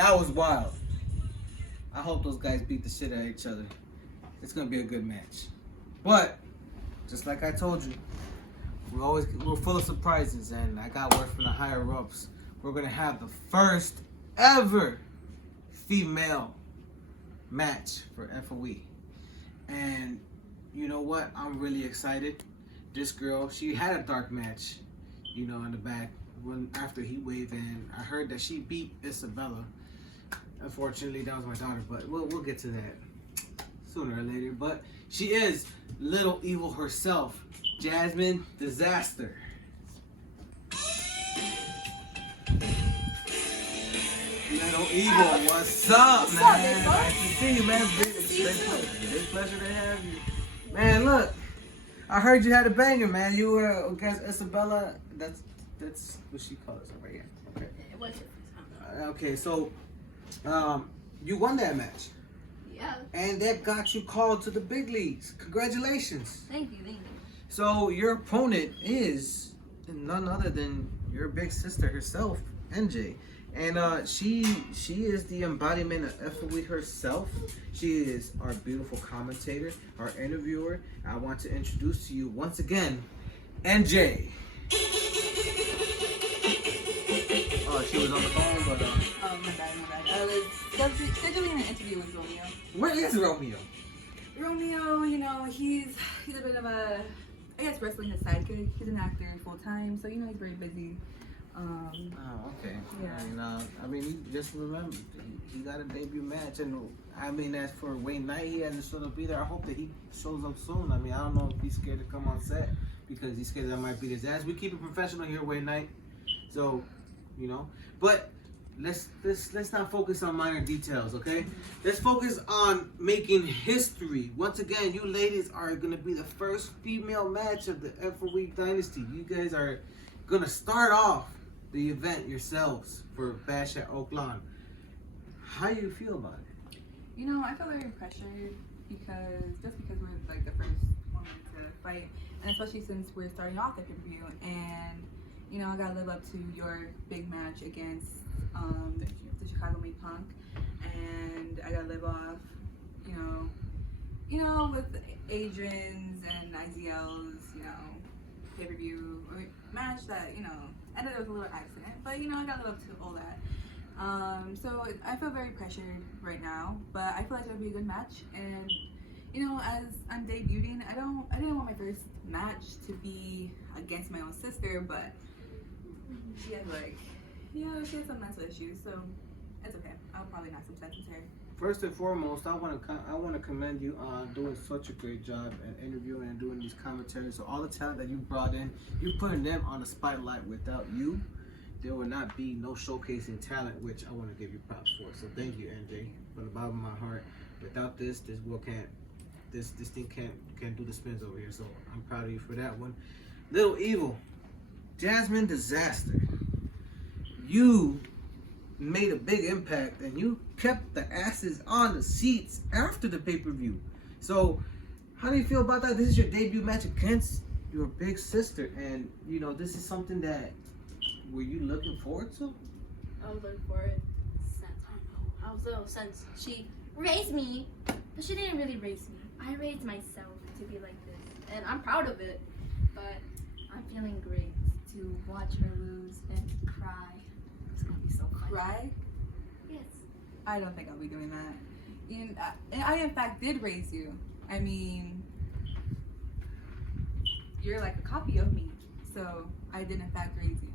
That was wild. I hope those guys beat the shit out of each other. It's gonna be a good match. But just like I told you, we're full of surprises, and I got word from the higher ups. We're gonna have the first ever female match for F.O.E. And you know what? I'm really excited. This girl, she had a dark match, in the back after he waved in. I heard that she beat Isabella. Unfortunately, that was my daughter, but we'll get to that sooner or later. But she is Little Evil herself, Jazmine Disaster. Little Evil, what's up, man? Nice to see you, man. Big pleasure to have you. Man, look, I heard you had a banger, man. You were against Isabella. That's what she calls it right here. Okay. It was. Okay, so you won that match. Yeah. And that got you called to the big leagues. Congratulations. Thank you. So your opponent is none other than your big sister herself, NJ. And she is the embodiment of F.O.E. herself. She is our beautiful commentator, our interviewer. I want to introduce to you once again, NJ. Oh, she was on the phone, but Oh, my bad. I was scheduling an interview with Romeo. Where is Romeo? Romeo, he's a bit of a, I guess, wrestling his sidekick. He's an actor full time, so he's very busy. Oh, okay. Yeah. I mean, you just remember, he got a debut match, and I mean, as for Wayne Knight, he hasn't sort of be there. I hope that he shows up soon. I mean, I don't know if he's scared to come on set because he's scared that I might beat his ass. We keep it professional here, Wayne Knight. So, but let's not focus on minor details, okay? Let's focus on making history. Once again, you ladies are gonna be the first female match of the F.O.E. dynasty. You guys are gonna start off the event yourselves for Bash at Oaklawn. How do you feel about it? I feel very pressured because we're like the first woman to fight, and especially since we're starting off the pay-per-view, and I gotta live up to your big match against the Chicago Made Punk, and I gotta live off, with Adrian's and IZL's, pay-per-view match that, ended up with a little accident, but I gotta live up to all that. So I feel very pressured right now, but I feel like it'll be a good match, and as I'm debuting, I didn't want my first match to be against my own sister, but she has she has some mental issues, so it's okay. I'll probably knock some sense into her. First and foremost, I want to commend you on doing such a great job at interviewing and doing these commentaries. So all the talent that you brought in, you're putting them on the spotlight. Without you, there would not be no showcasing talent, which I want to give you props for. So thank you, NJ, from the bottom of my heart. Without this world can't, this thing can't do the spins over here. So I'm proud of you for that one. Little Evil, Jazmine Disaster. You made a big impact, and you kept the asses on the seats after the pay-per-view. So how do you feel about that? This is your debut match against your big sister, and this is something that were you looking forward to? I was looking for it since she raised me, but she didn't really raise me. I raised myself to be like this, and I'm proud of it. But I'm feeling great to watch her lose and cry. It's gonna be so fun. Cry? Yes. I don't think I'll be doing that. And I in fact did raise you. I mean, you're like a copy of me, so I did in fact raise you.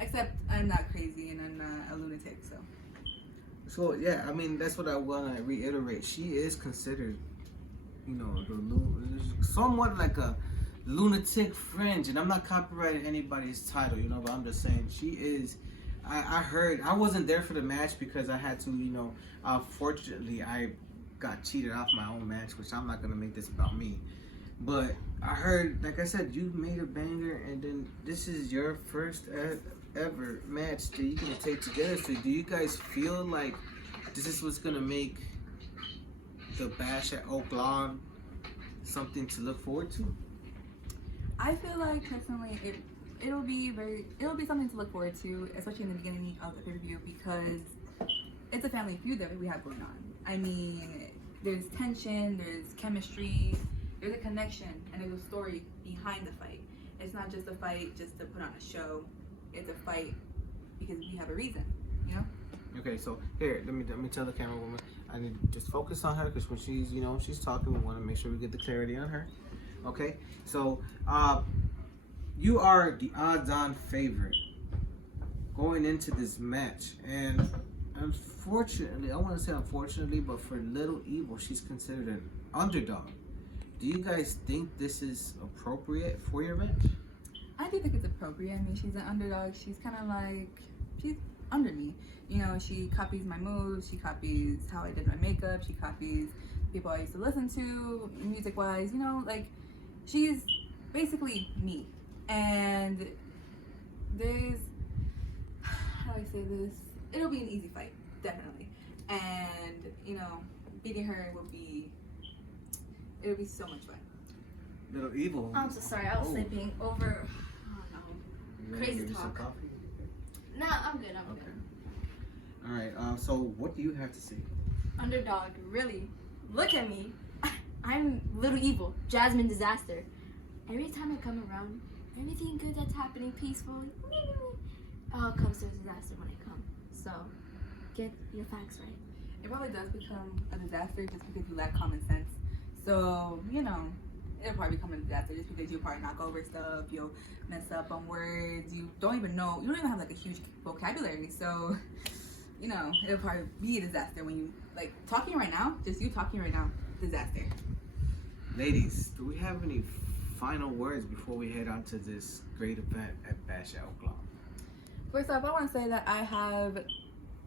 Except I'm not crazy and I'm not a lunatic, so. So yeah, I mean that's what I want to reiterate. She is considered, somewhat like a lunatic fringe, and I'm not copyrighting anybody's title, but I'm just saying she is. I heard, I wasn't there for the match because I had to, fortunately I got cheated off my own match, which I'm not gonna make this about me. But I heard, like I said, you made a banger, and then this is your first ever match that you're gonna take together. So do you guys feel like this is what's gonna make the Bash at Oaklawn something to look forward to? I feel like personally it'll be something to look forward to, especially in the beginning of the pay-per-view, because it's a family feud that we have going on. I mean, there's tension, there's chemistry, there's a connection, and there's a story behind the fight. It's not just a fight just to put on a show. It's a fight because we have a reason, you know? Okay, so here, let me tell the camera woman. I need to just focus on her because when she's, she's talking, we want to make sure we get the clarity on her. Okay, so you are the odds-on favorite going into this match, and unfortunately, I want to say unfortunately, but for Little Evil, she's considered an underdog. Do you guys think this is appropriate for your match? I do think it's appropriate. I mean, she's an underdog. She's kind of like, she's under me. You know, she copies my moves. She copies how I did my makeup. She copies people I used to listen to, music-wise. You know, like, she's basically me. And there's, how do I say this? It'll be an easy fight, definitely. And, you know, beating her will be, it'll be so much fun. Little Evil. I'm so sorry. I was sleeping over. You Crazy give you some talk. coffee? Nah, I'm good. I'm Okay. good. All right. So, what do you have to say? Underdog, really? Look at me. I'm Little Evil, Jazmine Disaster. Every time I come around, everything good that's happening peaceful, all comes to a disaster when I come. So, get your facts right. It probably does become a disaster just because you lack common sense. So, you know, it'll probably become a disaster just because you'll probably knock over stuff, you'll mess up on words, you don't even have like a huge vocabulary. So, you know, it'll probably be a disaster when you, like, talking right now, just you talking right now, disaster. Ladies, do we have any final words before we head on to this great event at Bash at Oklahoma? First off, I want to say that I have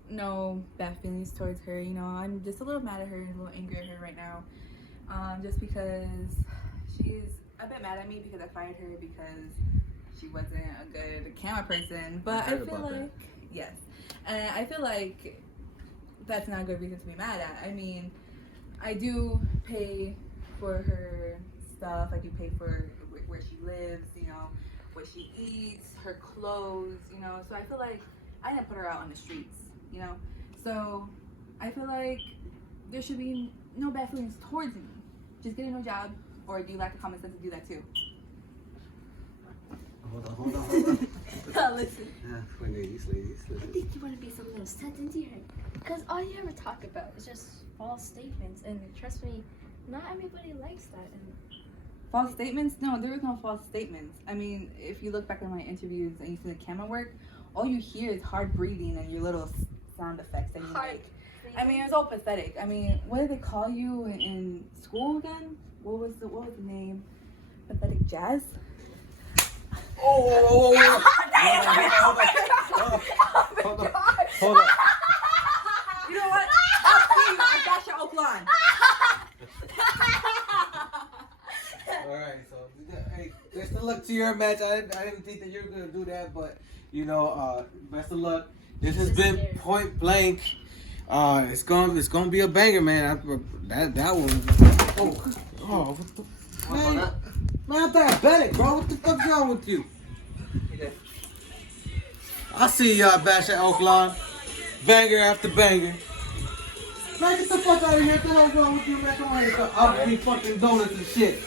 no bad feelings towards her. You know, I'm just a little mad at her and a little angry at her right now. Just because she's a bit mad at me because I fired her because she wasn't a good camera person. But I feel like, yes. And I feel like that's not a good reason to be mad at. I mean, I do pay for her stuff. I do pay for where she lives, you know, what she eats, her clothes, you know. So I feel like I didn't put her out on the streets, you know. So I feel like there should be no bad feelings towards me. Just get a new job, or do you lack the common sense to do that too? Hold on. Listen. Ladies. I think you want to be something set into her. Because all you ever talk about is just false statements. And trust me, not everybody likes that. And false statements? No, there is no false statements. I mean, if you look back at my interviews and you see the camera work, all you hear is hard breathing and your little sound effects that you make. I mean, it's all pathetic. I mean, what did they call you in school again? What was the name? Pathetic Jazz? Hold on. You know what? I'll see you at Bash at Oakland. Alright, so hey, best of luck to your match. I didn't think that you were gonna do that, but you know, best of luck. This has been Point Blank. It's gonna be a banger, man. That one. Oh, what the man? Man, I'm diabetic, bro. What the fuck's wrong with you? I see y'all at Bash at Oakland. Banger after banger. Man, get the fuck out of here. What the hell's wrong with you, man? Come on here. I'll be fucking donuts and shit.